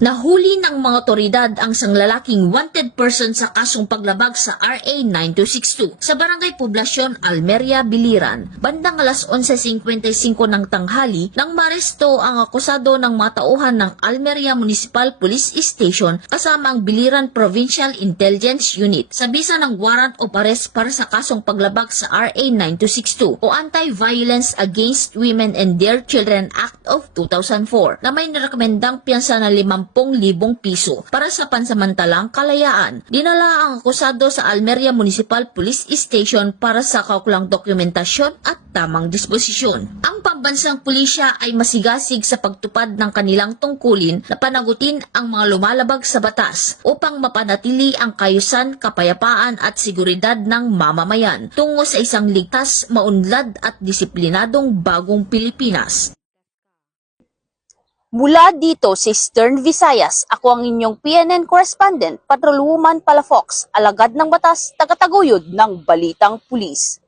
Nahuli ng mga otoridad ang isang lalaking wanted person sa kasong paglabag sa RA 9262 sa Barangay Poblasyon, Almeria, Biliran. Bandang alas 11:55 ng tanghali nang maresto ang akusado ng mga tauhan ng Almeria Municipal Police Station kasama ang Biliran Provincial Intelligence Unit sa bisa ng warrant of arrest para sa kasong paglabag sa RA 9262 o Anti-Violence Against Women and Their Children Act of 2004 na may narekomendang piyansa na 50,000 piso para sa pansamantalang kalayaan. Dinala ang akusado sa Almeria Municipal Police Station para sa kaukulang dokumentasyon at tamang disposisyon. Ang pambansang pulisya ay masigasig sa pagtupad ng kanilang tungkulin na panagutin ang mga lumalabag sa batas upang mapanatili ang kaayusan, kapayapaan at seguridad ng mamamayan tungo sa isang ligtas, maunlad at disiplinadong bagong Pilipinas. Mula dito sa Eastern Visayas, ako ang inyong PNN correspondent, Patrolwoman Palafox, alagad ng batas, tagataguyod ng Balitang Pulis.